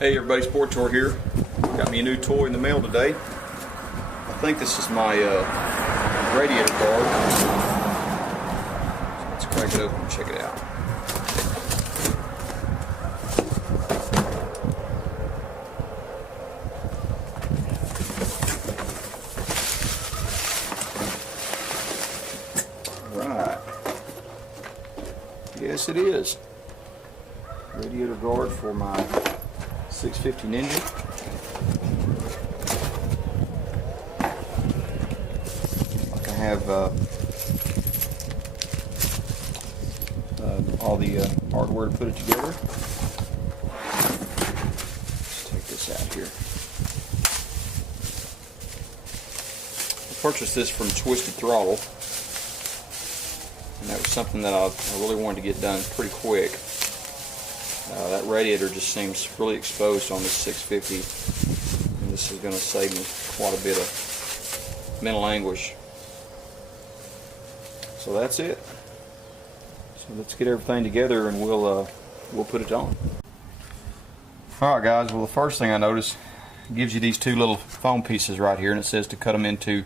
Hey everybody, Sportour here. Got me a new toy in the mail today. I think this is my radiator guard. So let's crack it open and check it out. Right. Yes, it is. Radiator guard for my 650 Ninja. I have all the hardware to put it together. Let's take this out here. I purchased this from Twisted Throttle, and that was something that I really wanted to get done pretty quick. That radiator just seems really exposed on this 650, and this is going to save me quite a bit of mental anguish. So that's it. So let's get everything together and we'll put it on. Alright guys, well the first thing I noticed, it gives you these two little foam pieces right here, and it says to cut them into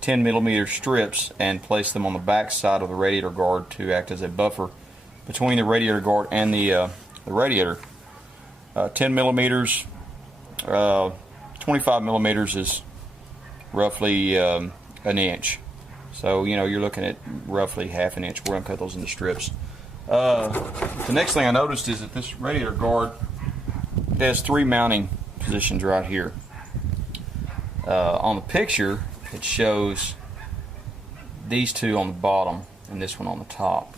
10mm strips and place them on the back side of the radiator guard to act as a buffer between the radiator guard and the radiator. 10 millimeters, 25 millimeters is roughly an inch. So you know you're looking at roughly half an inch. We're gonna cut those into strips. The next thing I noticed is that this radiator guard has three mounting positions right here. On the picture, it shows these two on the bottom and this one on the top.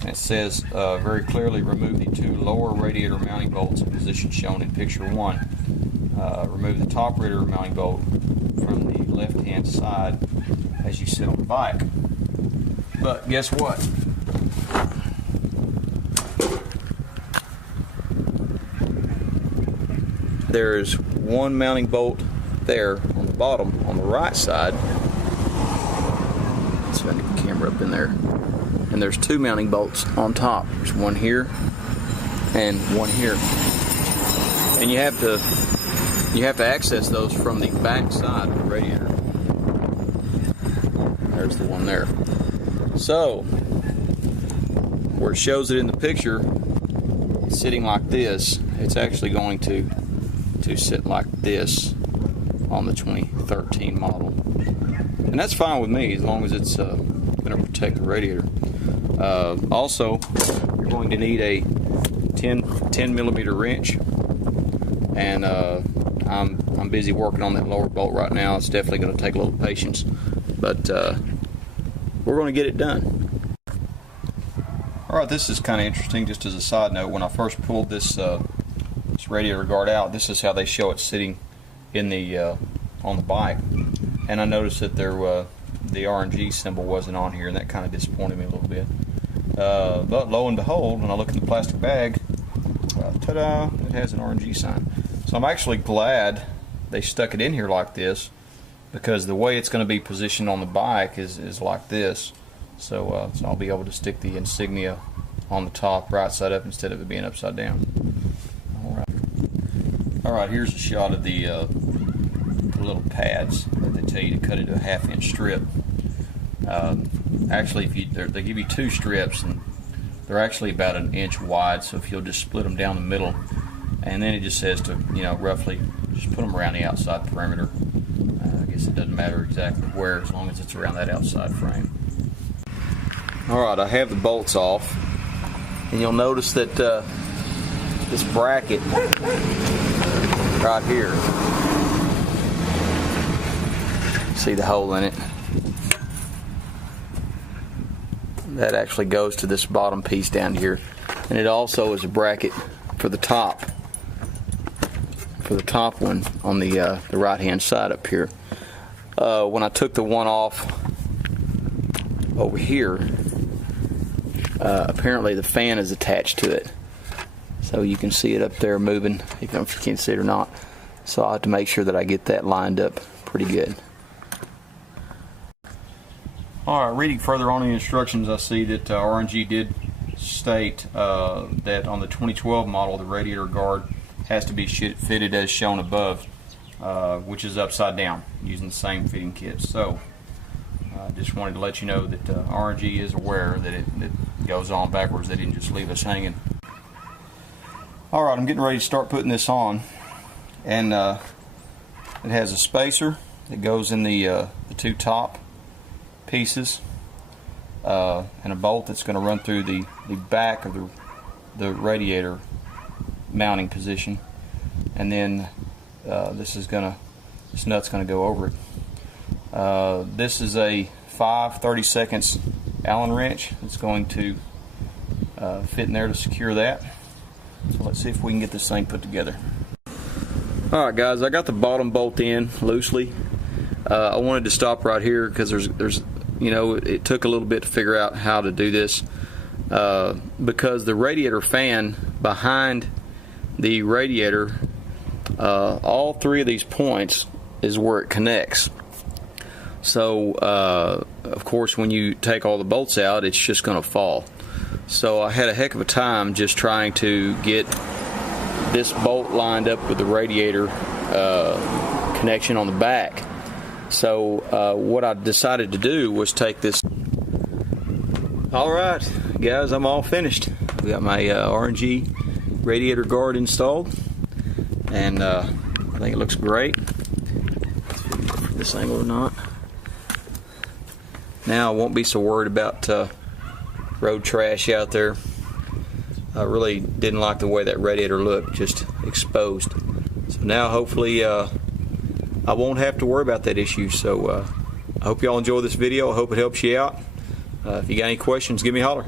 And it says very clearly, remove the two lower radiator mounting bolts in position shown in picture 1. Remove the top radiator mounting bolt from the left hand side as you sit on the bike. But guess what? There's one mounting bolt there on the bottom on the right side. Let's see if I can get the camera up in there. And there's two mounting bolts on top. There's one here and one here, and you have to access those from the back side of the radiator. There's the one there. So where it shows it in the picture sitting like this, it's actually going to sit like this on the 2013 model, and that's fine with me as long as it's going to protect the radiator. Also, you're going to need a 10 millimeter wrench, and I'm busy working on that lower bolt right now. It's definitely going to take a little patience, but we're going to get it done. Alright, this is kind of interesting. Just as a side note, when I first pulled this radiator guard out, this is how they show it sitting in the on the bike, and I noticed that the RNG symbol wasn't on here, and that kind of disappointed me a little bit. But lo and behold, when I look in the plastic bag, ta-da, it has an RNG sign. So I'm actually glad they stuck it in here like this, because the way it's going to be positioned on the bike is like this. So I'll be able to stick the insignia on the top right side up instead of it being upside down. Alright, here's a shot of the little pads that they tell you to cut into a half-inch strip. Actually, they give you two strips, and they're actually about an inch wide. So if you'll just split them down the middle, and then it just says to roughly just put them around the outside perimeter. I guess it doesn't matter exactly where, as long as it's around that outside frame. All right, I have the bolts off, and you'll notice that this bracket right here. See the hole in it? That actually goes to this bottom piece down here, and it also is a bracket for the top one on the right hand side up here. When I took the one off over here, apparently the fan is attached to it, so you can see it up there moving, if you can't see it or not. So I'll have to make sure that I get that lined up pretty good. Alright, reading further on in the instructions, I see that RNG did state that on the 2012 model, the radiator guard has to be fitted as shown above, which is upside down using the same fitting kit. So I just wanted to let you know that RNG is aware that it goes on backwards. They didn't just leave us hanging. Alright, I'm getting ready to start putting this on, and it has a spacer that goes in the two top pieces, and a bolt that's going to run through the back of the radiator mounting position, and then this nut's going to go over it. This is a 5/32 Allen wrench that's going to fit in there to secure that. So let's see if we can get this thing put together. Alright guys, I got the bottom bolt in loosely. I wanted to stop right here because there's you know, it took a little bit to figure out how to do this, because the radiator fan behind the radiator, all three of these points is where it connects. So of course when you take all the bolts out, it's just going to fall. So I had a heck of a time just trying to get this bolt lined up with the radiator connection on the back. So what I decided to do was take this. Alright guys, I'm all finished. I've got my RNG radiator guard installed, and I think it looks great. This angle or not. Now I won't be so worried about road trash out there. I really didn't like the way that radiator looked, just exposed. So now hopefully I won't have to worry about that issue. So I hope y'all enjoy this video. I hope it helps you out. If you got any questions, give me a holler.